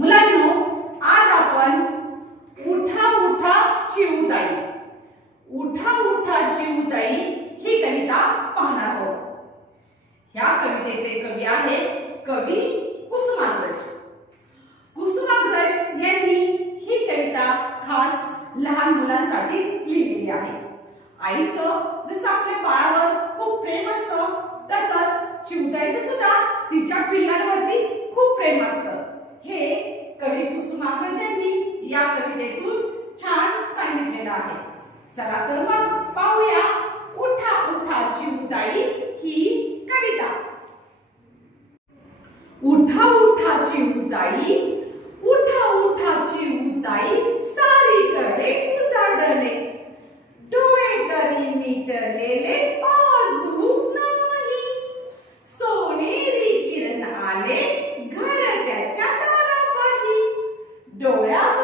मुलांनो आज आपण उठा उठा चिवताई. उठा उठा चिवताई ही कविता पाहणार आहोत. ह्या कवितेचे कवी आहे कवी कुसुमाग्रज. कुसुमाग्रज यांनी ही कविता खास लहान मुलांसाठी लिहिलेली आहे. आईचं जसं आपल्या बाळावर खूप प्रेम असतं तसंच चिवताईचं सुद्धा तिच्या पिल्लांवरती खूप प्रेम असतं. कवी कुसुमाग्रज यांनी या कवितेतून छान सांगितलेलं आहे. चला तर मग पाहूया उठा उठा चिवताई ही कविता. उठा उठा चिवताई Ahora